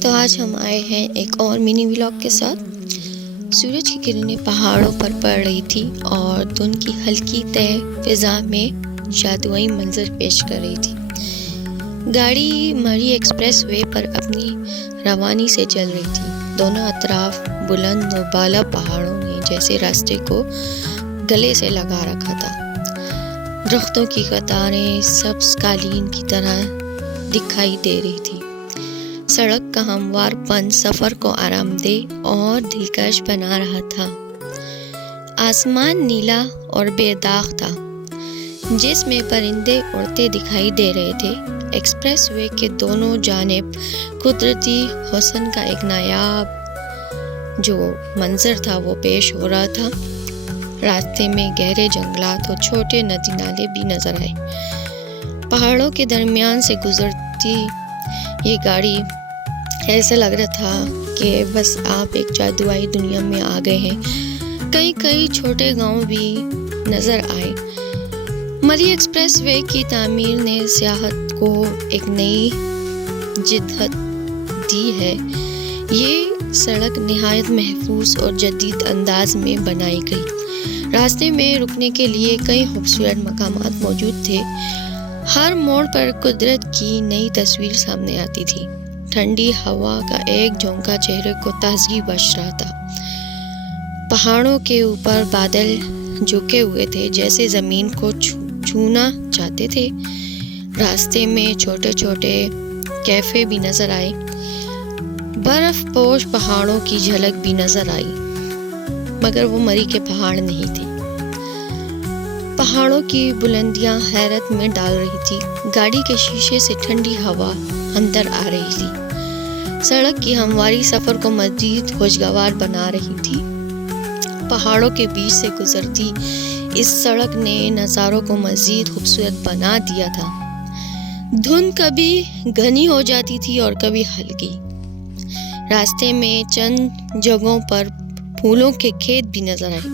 تو آج ہم آئے ہیں ایک اور منی ولاگ کے ساتھ۔ سورج کی کرنیں پہاڑوں پر پڑ رہی تھی اور دھند کی ہلکی تہ فضا میں جادوئی منظر پیش کر رہی تھی۔ گاڑی مری ایکسپریس وے پر اپنی روانی سے چل رہی تھی۔ دونوں اطراف بلند و بالا پہاڑوں نے جیسے راستے کو گلے سے لگا رکھا تھا۔ درختوں کی قطاریں سبز قالین کی طرح دکھائی دے رہی تھی۔ سڑک کا ہموار پن سفر کو آرام دہ اور دلکش بنا رہا تھا۔ آسمان نیلا اور بے داغ تھا، جس میں پرندے اڑتے دکھائی دے رہے تھے۔ ایکسپریس وے کے دونوں جانب قدرتی حسن کا ایک نایاب جو منظر تھا وہ پیش ہو رہا تھا۔ راستے میں گہرے جنگلات اور چھوٹے ندی نالے بھی نظر آئے۔ پہاڑوں کے درمیان سے گزرتی یہ گاڑی ایسا لگ رہا تھا کہ بس آپ ایک جادوئی دنیا میں آ گئے ہیں۔ کئی چھوٹے گاؤں بھی نظر آئے۔ مری ایکسپریس وے کی تعمیر نے سیاحت کو ایک نئی جدت دی ہے۔ یہ سڑک نہایت محفوظ اور جدید انداز میں بنائی گئی۔ راستے میں رکنے کے لیے کئی خوبصورت مقامات موجود تھے۔ ہر موڑ پر قدرت کی نئی تصویر سامنے آتی تھی۔ ٹھنڈی ہوا کا ایک جھونکا چہرے کو تازگی بخش رہا تھا۔ پہاڑوں کے اوپر بادل جھکے ہوئے تھے، جیسے زمین کو چھونا چاہتے تھے۔ راستے میں چھوٹے چھوٹے کیفے بھی نظر آئے۔ برف پوش پہاڑوں کی جھلک بھی نظر آئی، مگر وہ مری کے پہاڑ نہیں تھے۔ پہاڑوں کی بلندیاں حیرت میں ڈال رہی تھی۔ گاڑی کے شیشے سے ٹھنڈی ہوا اندر آ رہی تھی۔ سڑک کی ہمواری سفر کو مزید خوشگوار بنا رہی تھی۔ پہاڑوں کے بیچ سے گزرتی اس سڑک نے نظاروں کو مزید خوبصورت بنا دیا تھا۔ دھند کبھی گھنی ہو جاتی تھی اور کبھی ہلکی۔ راستے میں چند جگہوں پر پھولوں کے کھیت بھی نظر آئے۔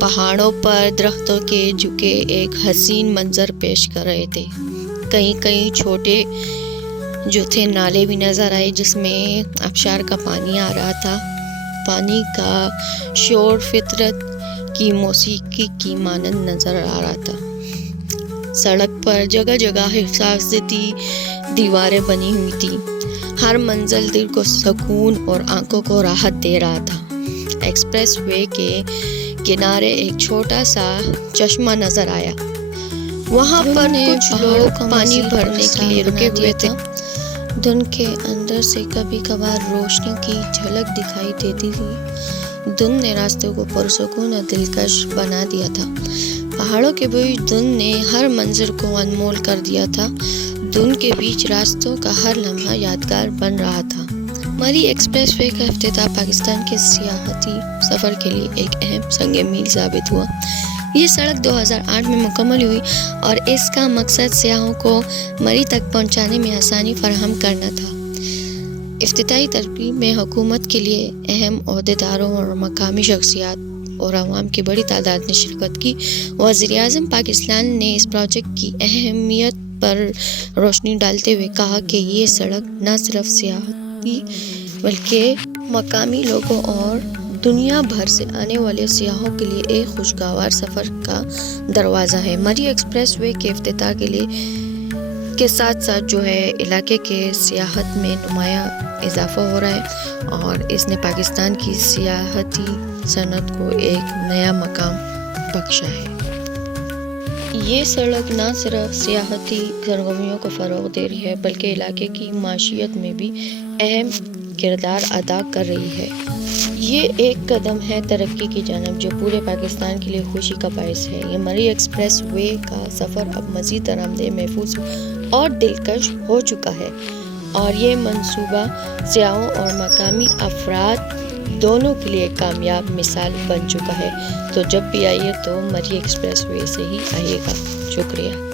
پہاڑوں پر درختوں کے جھکے ایک حسین منظر پیش کر رہے تھے۔ کئی چھوٹے جو تھے نالے بھی نظر آئے، جس میں آبشار کا پانی آ رہا تھا۔ پانی کا شور فطرت کی موسیقی کی مانند نظر آ رہا تھا۔ سڑک پر جگہ جگہ حفاظتی دیواریں بنی ہوئی تھی۔ ہر منزل دل کو سکون اور آنکھوں کو راحت دے رہا تھا۔ ایکسپریس وے کے کنارے ایک چھوٹا سا چشمہ نظر آیا۔ وہاں پر کچھ لوگ پانی بھرنے کے لیے رکے ہوئے تھے۔ دھند کے اندر سے کبھی کبھار روشنی کی جھلک دکھائی دیتی تھی۔ دھند نے راستوں کو پرسکون اور دلکش بنا دیا تھا۔ پہاڑوں کے بیچ دھند نے ہر منظر کو انمول کر دیا تھا۔ دھند کے بیچ راستوں کا ہر لمحہ یادگار بن رہا تھا۔ مری ایکسپریس وے کا افتتاح پاکستان کے سیاحتی سفر کے لیے ایک اہم سنگ میل ثابت ہوا۔ یہ سڑک 2008 میں مکمل ہوئی اور اس کا مقصد سیاحوں کو مری تک پہنچانے میں آسانی فراہم کرنا تھا۔ افتتاحی تقریب میں حکومت کے لیے اہم عہدیداروں اور مقامی شخصیات اور عوام کی بڑی تعداد نے شرکت کی۔ وزیر اعظم پاکستان نے اس پروجیکٹ کی اہمیت پر روشنی ڈالتے ہوئے کہا کہ یہ سڑک نہ صرف سیاحتی بلکہ مقامی لوگوں اور دنیا بھر سے آنے والے سیاحوں کے لیے ایک خوشگوار سفر کا دروازہ ہے۔ مری ایکسپریس وے کے افتتاح کے ساتھ جو ہے علاقے کے سیاحت میں نمایاں اضافہ ہو رہا ہے اور اس نے پاکستان کی سیاحتی صنعت کو ایک نیا مقام بخشا ہے۔ یہ سڑک نہ صرف سیاحتی سرگرمیوں کو فروغ دے رہی ہے بلکہ علاقے کی معیشت میں بھی اہم کردار ادا کر رہی ہے۔ یہ ایک قدم ہے ترقی کی جانب جو پورے پاکستان کے لیے خوشی کا باعث ہے۔ یہ مری ایکسپریس وے کا سفر اب مزید آرام دہ، محفوظ اور دلکش ہو چکا ہے اور یہ منصوبہ سیاحوں اور مقامی افراد دونوں کے لیے ایک کامیاب مثال بن چکا ہے۔ تو جب بھی آئیے تو مری ایکسپریس وے سے ہی آئیے گا۔ شکریہ۔